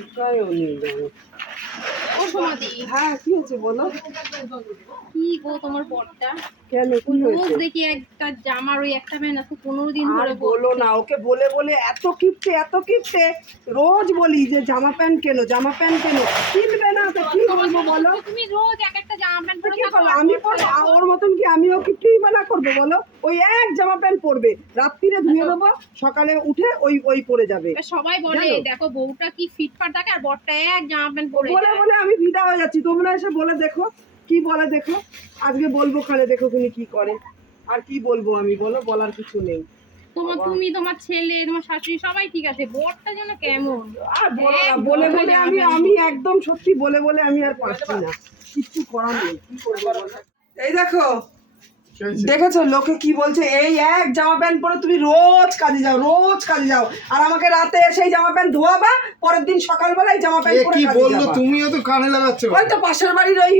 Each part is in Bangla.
কোথায়ও নেই জানো। হ্যাঁ কি হয়েছে বলো? কি গো তোমার বরটা? কেন কি রোজ হয়েছে? দেখি একটা জামার ওই একটা প্যান্ট আছে পনেরো দিন ধরে বলো না ওকে বলে বলে এত কিপটে এত কিপটে। রোজ বলি যে জামা প্যান্ট কেনো জামা প্যান্ট কেনো। কিনবে না তো কি বলব বলো? তুমি রোজ এক একটা জামা প্যান্ট পরে আমি ওর মতন কি আমিও কিপটেই বানা করব বলো? ওই এক জামা প্যান্ট পরবে। রাত্রিরে ধুয়ে দেবো সকালে উঠে ওই ওই পরে যাবে। সবাই বলে দেখো বউটা কি ফিটফাট থাকে আর বরটা এক জামা প্যান্ট পরে বলে বলে আমি ভিদা হয়ে যাচ্ছি। তোমরা এসে বলে দেখো কি বলে দেখো? আজকে বলব খালে দেখো তুমি কি করে। আর কি বলব আমি বলো বলার কিছু নেই। তোমার তুমি তোমার ছেলে তোমার শাশুড়ি সবাই ঠিক আছে। বরটা যেন কেমন? আর বলো বলে বলে আমি আমি একদম সত্যি বলে বলে আমি আর পারছি না। কিচ্ছু করার নেই। কি করব এই দেখো দেখেছ? লোকে কি বলছে? এই এক জামা প্যান্ট পরে তুমি রোজ কাজে যাও রোজ কাজে যাও। আর আমাকে রাতে এসে জামা প্যান্ট ধোয়াবা পরের দিন সকালবেলা এই জামা প্যান্ট পরে কি কাজে বলল? তুমিও তো কানে লাগাচ্ছ ওই তো পাশের বাড়ির ওই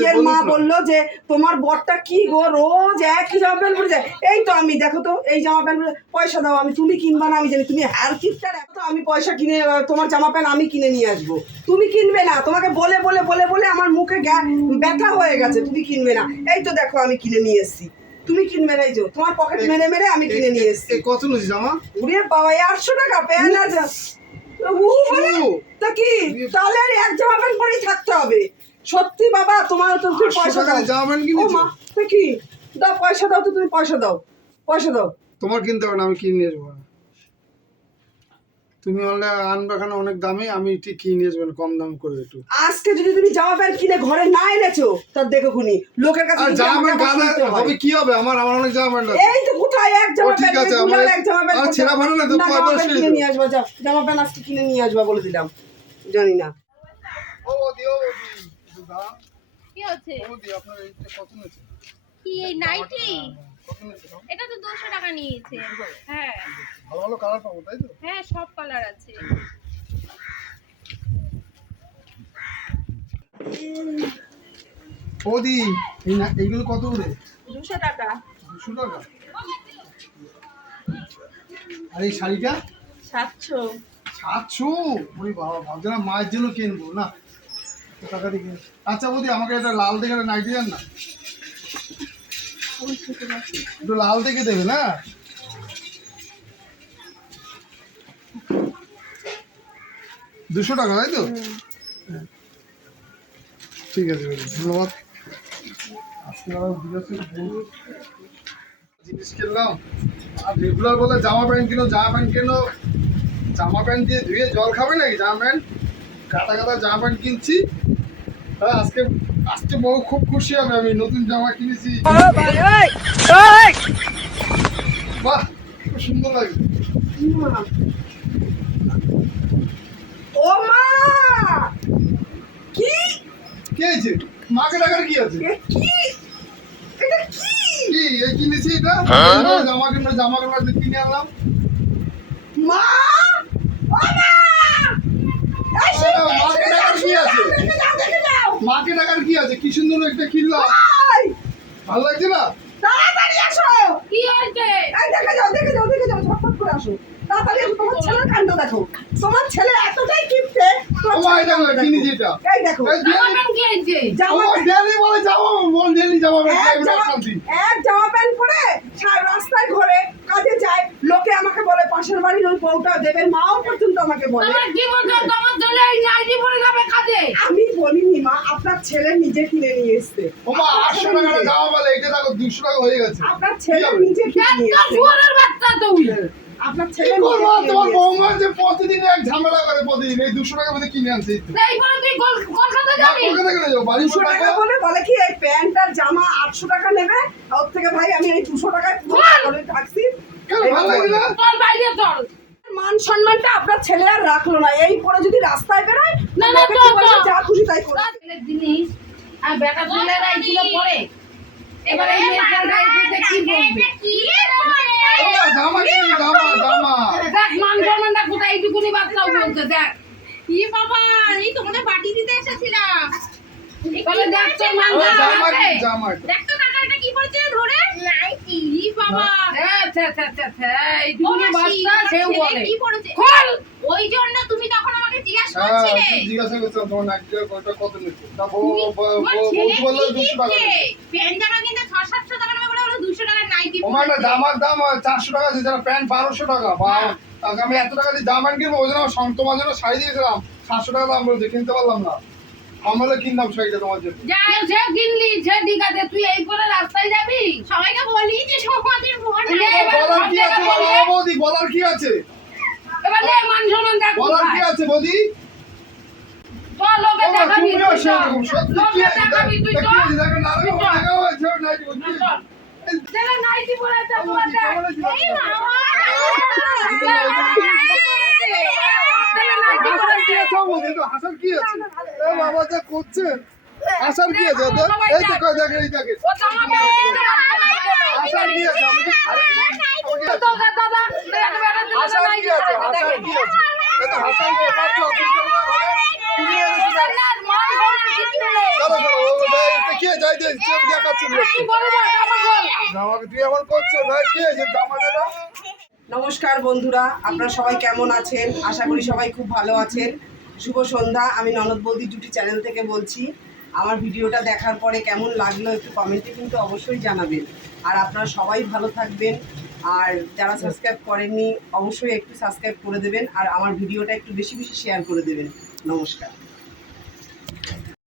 ইয়ের মা। বলল যে তোমার বরটা কি গো? রোজ একই জামা প্যান্ট পরে যায়। এই তো আমি দেখো তো এই জামা প্যান্ট পয়সা দাও আমি তুমি কিনবা না আমি জানি। তুমি হার কিপটার তো আমি পয়সা কিনে তোমার জামা প্যান্ট আমি কিনে নিয়ে আসব। তুমি কিনবে না। তোমাকে বলে বলে বলে বলে আমার মুখে ব্যথা হয়ে গেছে তুমি কিনবে না। এই তো দেখো আমি কিনে নিয়ে এসেছি। তুমি কিনবে না এই যে তোমার পকেট মেরে মেরে আমি কিনে নিয়ে এসেছি। কত নিয়েছি জামা? উড়ে বাবা আটশো টাকা প্যান্ট আছে উ বলে, তা কি? তাহলে এক জামা প্যান্ট পরেই থাকতে হবে। সত্যি বাবা তোমার তো তুমি পয়সা দাও। জামা প্যান্ট ও কিনেছো? মা তা কি? দাও পয়সা দাও তো তুমি পয়সা দাও। পয়সা দাও। তোমার কিনতে হবে না আমি কিনে নিয়ে আসব তুমি অনলাইন আনবে এখানে অনেক দামে আমি ঠিক কিনে নিয়ে আসব কম দাম করে একটু। আজকে যদি তুমি জামা প্যান্ট কিনে ঘরে না এনেছো তার দেখো খুনি লোকের কাছে আর জামা প্যান্ট গাদা হবে কি হবে? আমার আমার অনেক জামা প্যান্ট এই তো কোথায়? এক জামা ও ঠিক আছে, আমার- এক জামা প্যান্ট আর ছেঁড়া ভালো না তো, প্যান্ট ছেড়ে কিনে নিয়ে আসবা যাও জামা প্যান্ট আজকে কিনে নিয়ে আসবা বলে দিলাম। জানি না। ও দিও একটু দাম কি হচ্ছে? ও দি আপনার এইটা কত নিয়েছে কি এই নাইটি? এটা তো দুশো টাকা নিয়েছে। হ্যাঁ। ভালো ভালো কালার পাবো তাই তো? হ্যাঁ সব কালার আছে। ও দি এই না এইগুলো কত করে? দুশো টাকা। দুশো টাকা? আর এই শাড়িটা? সাতশো। সাতশো? ওরে বাবা ভাবছি না মায়ের জন্য কিনবো না? টাকা দিয়ে আচ্ছা বৌদি আমাকে একটা লাল দেখে নাইটি দেন না? একটু লাল দেখে দেবে না? দুশো টাকা তাই তো? ঠিক আছে ধন্যবাদ। জিনিস কিনলাম। আর রেগুলার বলে জামা প্যান্ট কিনো জামা প্যান্ট কেনো? জামা প্যান্ট দিয়ে ধুয়ে জল খাবে নাকি জামা প্যান্ট? কাটা কাটা জামা প্যান্ট কিনছি। আজকে আজকে বউ খুব খুশি হবে আমি নতুন জামা কিনেছি। বাহ খুব সুন্দর লাগছে ও মা! কি? কি মাকে আছে? কি? এটা কি? কি এই কিনেছি এটা? জামা কিনবো জামা কিনবো কিনে আনলাম। মা! ও মা এই সে আরে, মাকে টাকার কি আছে দেখে যাও দেখে যাও মাকে টাকার কি আছে কি সুন্দর একটা কিনলাম ভালো লাগছে না? তাড়াতাড়ি আসো! কি হয়েছে? এই দেখে যাও দেখে যাও দেখে যাও ঝটপট করে আসো। তাড়াতাড়ি আসো তোমার ছেলের কাণ্ড দেখো। তোমার ছেলে এতটাই কিপটে তোমার ও মা ছেলের এটা কাণ্ড দেখো। কিনেছি এটা। এই দেখো। জামা প্যান্ট কি হয়েছে জামা ডেলি বলে যাব বল ডেলি যাব এক জামা শান্তি। এক জামা প্যান্ট পরে সারা রাস্তায় ঘোরে কাজে যায়। লোকে আমাকে বলে পাশের বাড়ির ওই বউটা দেবের মাও পর্যন্ত আমাকে বলে। তোমার ছেলে এই নাইটি পরে যাবে কাজে। আমি বলিনি মা আপনার ছেলে নিজে কিনে নিয়ে এসছে। ও মা আটশো টাকা জামা বলে এটা দেখো দুশো টাকা হয়ে গেছে। আপনার ছেলে নিজে কিনে নিয়ে একটা শুয়ারের বাচ্চা তুমি। আপনার ছেলে করব? তোমার বৌমা যে প্রতিদিন এক ঝামেলা করে প্রতিদিন এই দুশো টাকা মধ্যে কিনে আনছে। এই তো। তুই কলকাতা যাবি? কলকাতা কেন যাব? বাড়ি দুশো টাকা বলে বলে কি এই প্যান্ট আর জামা আটশো টাকা নেবে? ওর থেকে ভাই আমি এই দুশো টাকায় পুরো করে থাকছি। কেন ভালো লাগে না? চল বাইরে চল। মান সম্মানটা আপনার ছেলে আর রাখল না। এই পরে যদি রাস্তায় বেরোয় না, তো, কি তো। যা খুশি তাই করে জিনিস আর বেটা ছেলেরা এইগুলো পরে এবারে এই মেয়েটা কি বলবে জামা জামা জামা। দেখ মান সম্মানটা কোথায় এইটুকুনি বাচ্চাও বলছে দেখ। ই বাবা এই তোমাদের বাটি দিতে এসেছিলাম। হ্যাঁ! ওই জন্য তুমি তখন আমাকে জিজ্ঞাসা হ্যাঁ, করছিলে। জিজ্ঞাসা করছিলাম তোমার নাইটিটা কয়টা কত নিচ্ছে? তা বউ- তুমি- বউ- তোমার বউ- ছেলে বউ বলল 200 টাকা কিনতে বলে নাইটি না জামার দাম চারশো টাকা আছে যারা প্যান্ট বারোশো টাকা বা তাকে আমি এত টাকা দিয়ে জামা কিনবো ওই জন্য আমার সং- তোমার জন্য শাড়ি দিয়েছিলাম। সাতশো টাকা দাম বলছে কিনতে পারলাম না। আমলে কিনলাম শাড়িটা তোমার জন্য যাই, সে কিনলি, সে ঠিক আছে, তুই এই করে রাস্তায় যাবি? সবাইকে বলি যে সমাজের ভোট বলার কি আছে দেবে। বৌদি বলার কি আছে এবার নে, মান সম্মান দেখ বলার কি। আছে বৌদি নাইটি কি। আছে? আছে। আছে তো হাসার কি আছে? এ বাবা, যা করছেন। হাসার কি আছে? এই দেখো, এই দেখো। হাসার কি আছে? তো হাসার কি আছে? হাসার কি আছে? এ তো হাসার কি আছে? তুমি এসে মান। চলো, চলো, কি? যাই দে, চেপ দেখাচ্ছি। জামাকে তুই এমন করছ ভাই কি জামা দেনা নমস্কার বন্ধুরা, আপনারা সবাই কেমন আছেন? আশা করি সবাই খুব ভালো আছেন। শুভ সন্ধ্যা, আমি ননদ বৌদি জুটি চ্যানেল থেকে বলছি। আমার ভিডিওটা দেখার পরে কেমন লাগল একটু কমেন্টে কিন্তু অবশ্যই জানাবেন। আর আপনারা সবাই ভালো থাকবেন। আর যারা সাবস্ক্রাইব করেননি, অবশ্যই একটু সাবস্ক্রাইব করে দেবেন। আর আমার ভিডিওটা একটু বেশি বেশি শেয়ার করে দেবেন। নমস্কার।